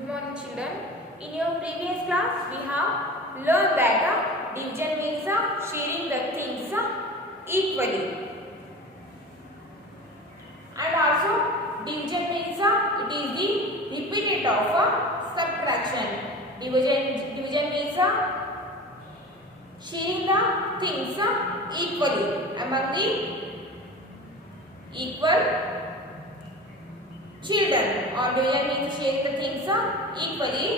Good morning children. In your previous class we have learned that division means sharing the things equally. And also division means it is the repeated of subtraction. Division means sharing the things equally among the equal children, or division means sharing the things equally.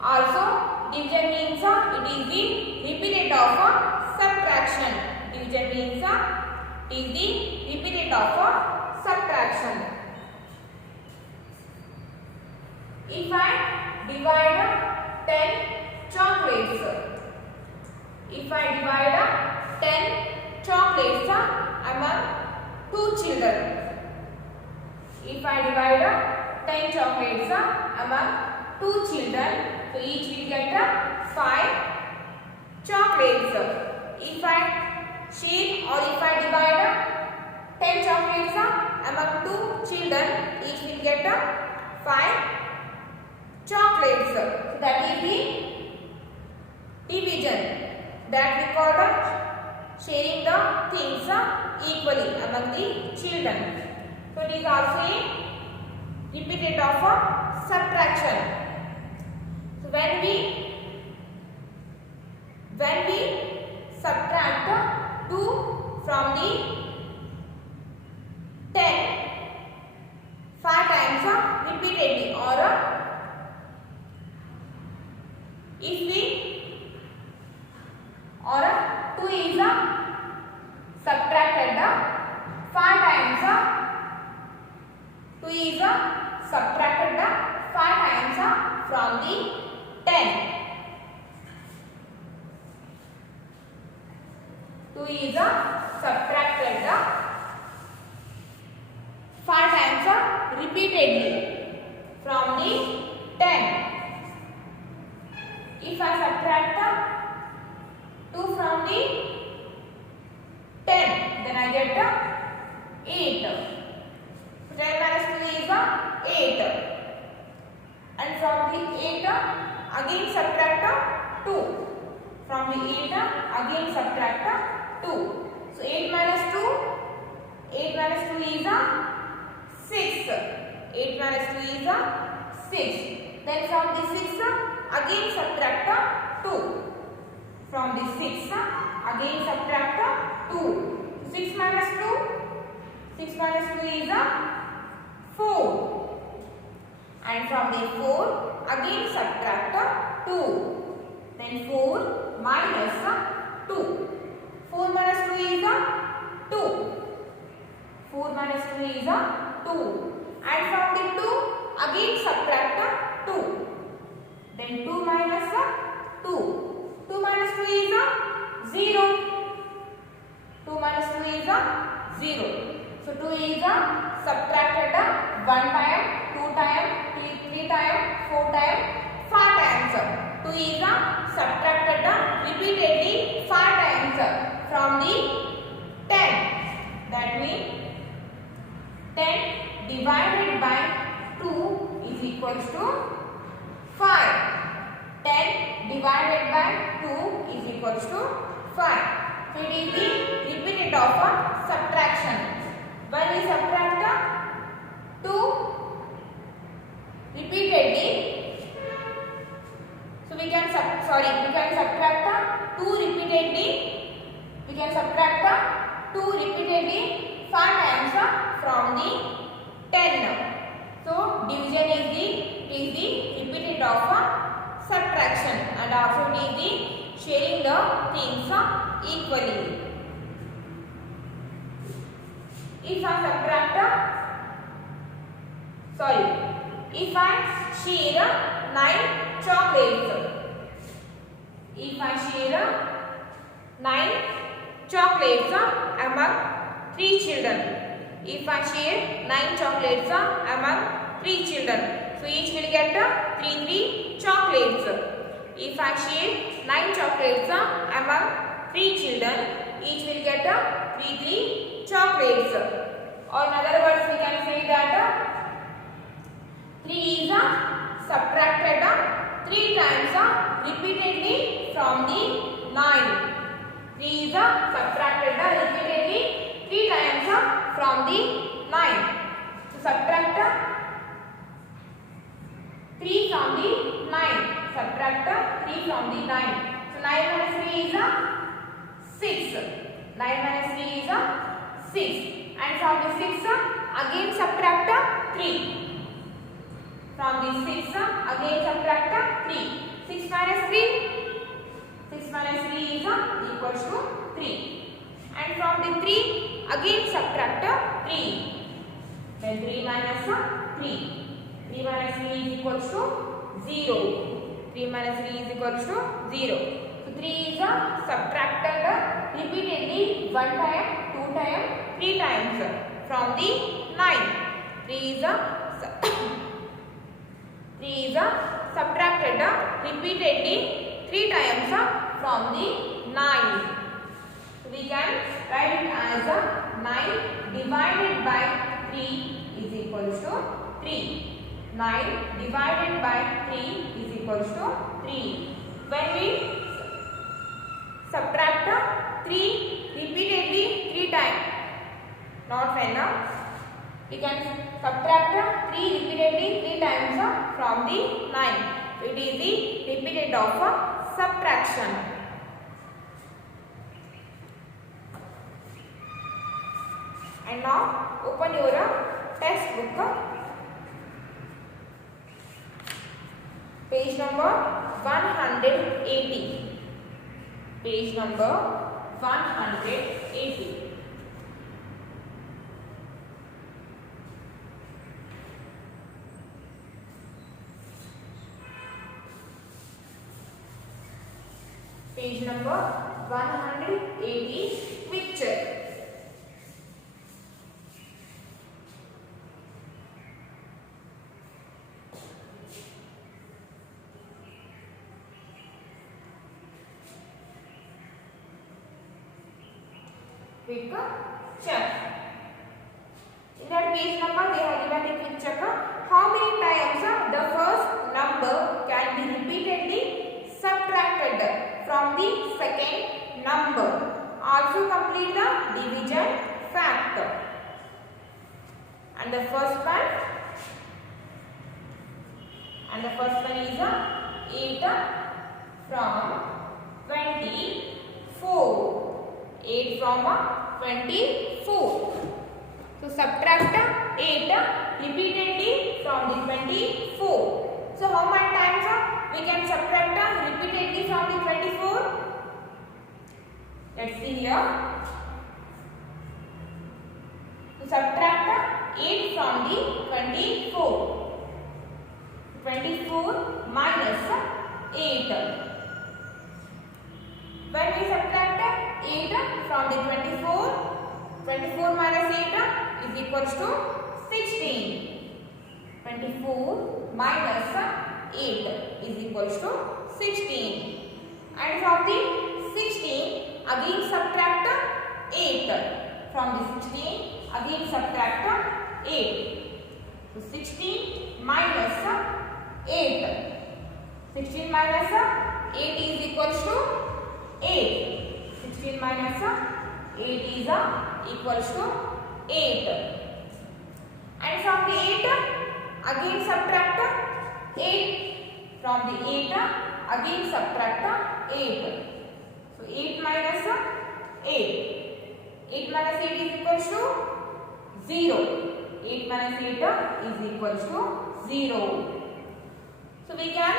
Also division means it is the repeated of subtraction. Division means it is the repeated of subtraction. If I divide 10 chocolates, if I divide 10 chocolates among 2 children, if I divide 10 chocolates among 2 children, so each will get 5 chocolates. If I share or if I divide 10 chocolates among 2 children, each will get 5 chocolates. So that is the division, that we call sharing the things equally among the children. So it is also a repeated of subtraction. So when we subtract 2 from the 10 5 times repeatedly, or if we, or 2 is subtracted 5 times, 2 is subtracted 5 times from the 10. 2 is subtracted 5 times repeatedly from the 10. If I subtract 2 from the 10, then I get 8. 10 minus 2 is 8. And from the 8 again subtract 2. From the 8 again subtract 2. So 8 minus 2 is 6. 8 minus 2 is 6. Then from the 6 again subtract 2. From the 6 again subtract 2. 6 minus 2 is 4. And from the 4 again subtract 2. Then 4 minus 2. 4 minus 2 is 2. 4 minus 2 is 2. And from the 2 again subtract 2. Then 2 minus 2. 2 minus 2 is 0. 2 minus 2 is 0. So 2 is subtracted 1 time, 2 time, 3 time, 4 time, 5 times. 2 is subtracted repeatedly 5 times from the 10. That means 10 divided by 2 is equals to 5. 10 divided by 2 is equals to 5. So it is the repeated of subtraction. When we subtract 2 repeatedly, so we can subtract 2 repeatedly. We can subtract 2 repeatedly 5 times from the 10. So division is the repeated of subtraction, and also it is the sharing the things equally. If I share 9 chocolates, if I share 9 chocolates among 3 children, if I share 9 chocolates among 3 children, so each will get 3 chocolates. If I share 9 chocolates among 3 children, each will get 3 chocolates. Or in other words, we can say that 3 is subtract from the 9. 3 is subtracted repeatedly 3 times from the 9. So subtract 3 from the 9. Subtract 3 from the 9. So 9 minus 3 is 6. 9 minus 3 is 6. And from the 6 again subtract 3. From the 6 again subtract 3. 6 minus 3. 6 minus 3 is equals to 3. And from the 3 again subtract 3. Then 3 minus 3. 3 minus 3 is equals to 0. 3 minus 3 is equals to 0. So 3 is subtracted repeatedly 1 time, 2 time, 3 times from the 9. 3 is subtracted repeatedly 3 times from the 9. So we can write it as 9 divided by 3 is equals to 3. 9 divided by 3 is equals to 3. When we subtract 3 repeatedly 3 times, not when we can subtract 3 repeatedly 3 times from the 9. It is the repeated of subtraction. And now open your textbook. Page number 180. Page number 180. Page number 180. Picture. Picture. In that page number they have given a picture. How many times the first number can be repeatedly subtracted from the second number? Also complete the division factor. And the first one is 8 from 24. 8 from 24. So subtract 8 repeatedly from the 24. So how many times we can subtract repeatedly from the 24? Let's see here. So subtract 8 from the 24. 24 minus 8. When we subtract 8 from the 24, 24 minus 8 is equals to 16. 24 minus 8 is equals to 16. And from the 16 again subtract 8. From the 16 again subtract 8. So 16 minus 8. 16 minus 8 is equals to 8. 16 minus 8 is equals to 8. And from the 8 again subtract 8. From the 8 again subtract 8. So 8 minus 8. 8 minus 8 is equals to 0. 8 minus 8 is equals to 0. So we can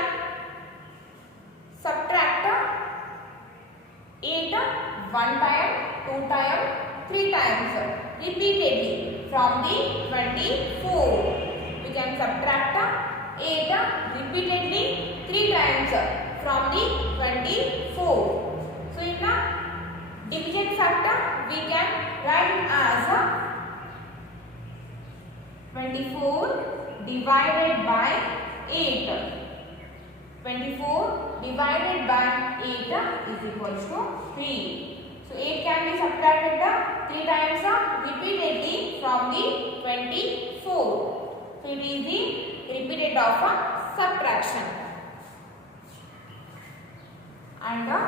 subtract 8 1 time, 2 time, 3 times repeatedly from the 24. We can subtract 8 repeatedly 3 times from the 24. So in the division factor we can write it as 24 divided by 8. 24 divided by 8 is equals to 3. So 8 can be subtracted 3 times repeatedly from the 24. So it is the repeated of subtraction. and the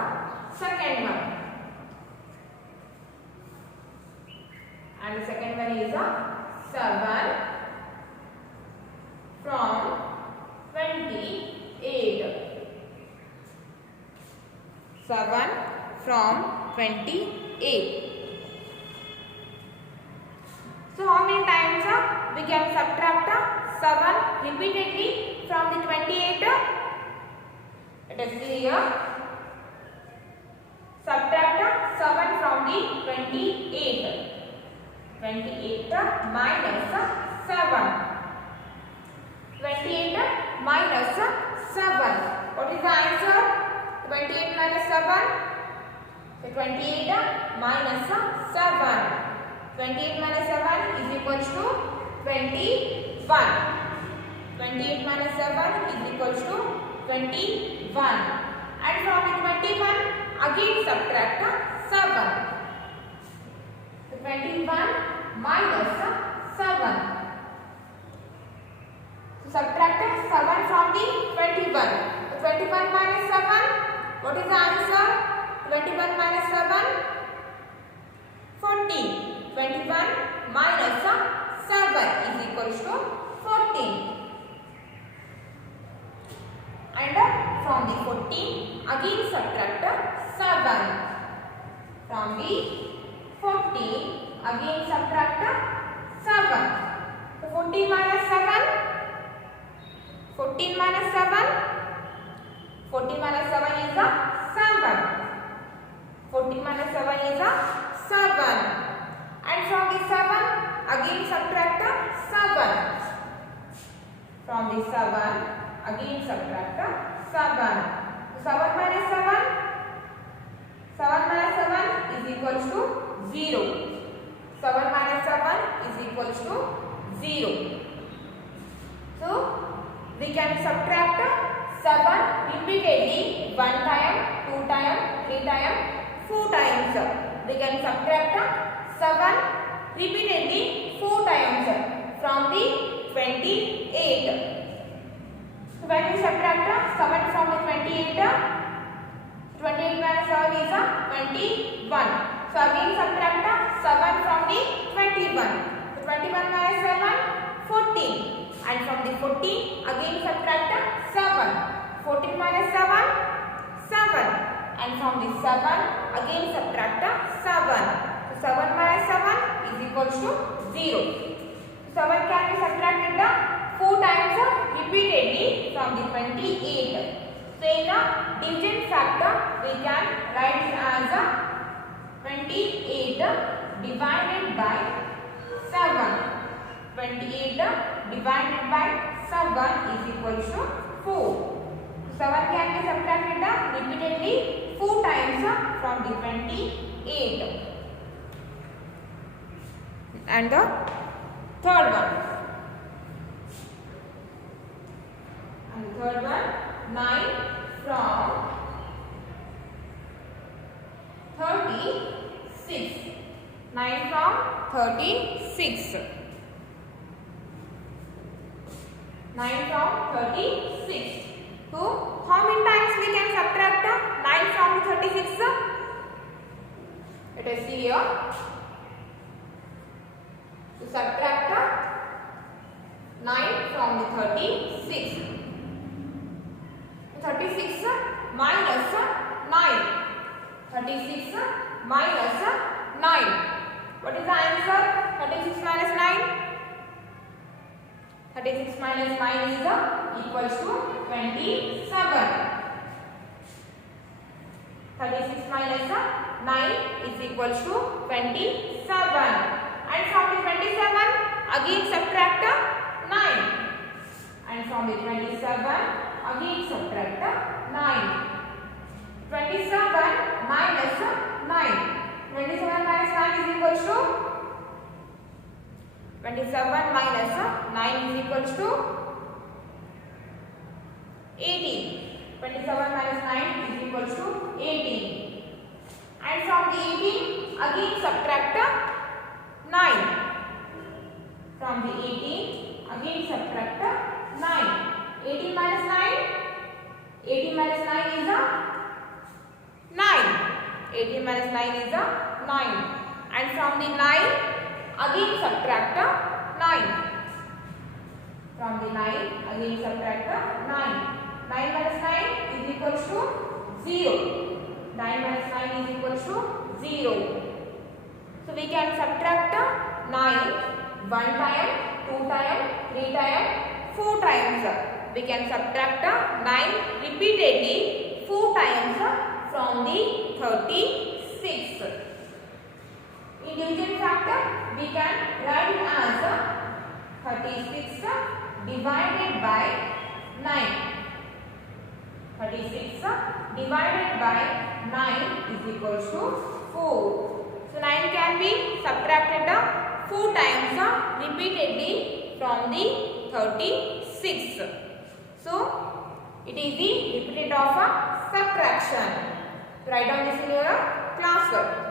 second one. And the second one is 7 from 28. 7 from 28. So how many times we can subtract 7 repeatedly from the 28? Let us see here. Subtract 7 from the 28. 28 minus 7. 28 minus 7. What is the answer? 28 minus 7. So 28 minus 7. 28 minus 7 is equals to 21. 28 minus 7 is equals to 21. And from the 21 again subtract 7. So 21 minus 7. So subtract 7 from the 21. So 21 minus 7. What is the answer? 21 minus 7. 14. 21 minus 7 is equals to 14. And from the 14 again subtract 7. From the 14 again subtract 7. So 14 minus 7. 14 minus 7. 14 minus 7 is 7. 14 minus 7 is 7. And from the 7 again subtract 7. From the 7 again subtract 7. So 7 minus 7. 7 minus 7 is equals to 0. 7 minus 7 is equals to 0. So we can subtract 7 repeatedly 1 time, 2 time, 3 time, 4 times. We can subtract 7 repeatedly 4 times from the 28. So when we subtract 7 from the 28, 28 minus 7 is 21. So again subtract 7 from the 21. So 21 minus 7, 14. And from the 14 again subtract 7. 14 minus 7, 7. And from the 7 again subtract 7. 7 minus 7 is equals to 0. 7 can be subtracted 4 times repeatedly from the 28. So in a division factor we can write it as 28 divided by 7. 28 divided by 7 is equals to 4. 7 can be subtracted repeatedly 4 times from the 28. And the third one. And the third one, 9 from 36. 9 from 36. 9 from 36. So, how many times we can subtract 9 from 36? Let us see here. To subtract 9 from the 36. 36 minus 9. 36 minus 9. What is the answer? 36 minus 9. 36 minus 9 is equals to 27. 36 minus 9 is equals to 27. And from the 27 again subtract 9. And from the 27 again subtract 9. 27 minus 9. 27 minus 9 is equals to 27 minus 9 is equals to 18. 27 minus 9 is equals to 18. And from the 18 again subtract 9. From the 18 again subtract 9. 18 minus 9. 18 minus 9 is 18 minus 9 is a 9. And from the 9, again subtract a 9. From the 9, again subtract a 9. 9 minus 9 is equal to 0. 9 minus 9 is equal to 0. So we can subtract 9 1 time, 2 time, 3 time, 4 times. We can subtract 9 repeatedly 4 times from the 36. In division factor, we can write it as 36 divided by 9. 36 divided by 9 is equal to 4. So 9 can be subtracted 4 times repeatedly from the 36. So it is the repeated of subtraction. Write down this in your classwork.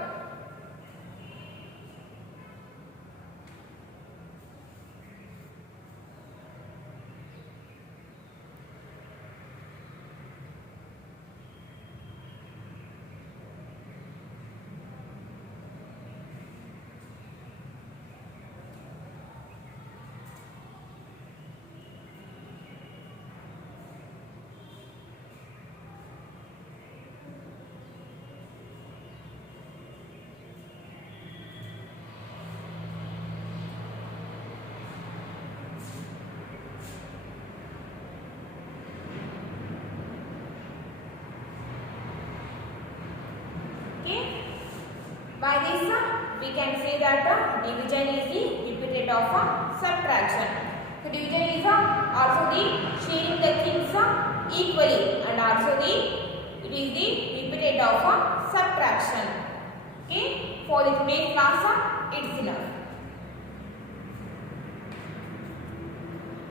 By this, we can say that division is the repeated of subtraction. So division is also the sharing the things equally, and also it is the repeated of subtraction. Okay, for the today's class, it's enough.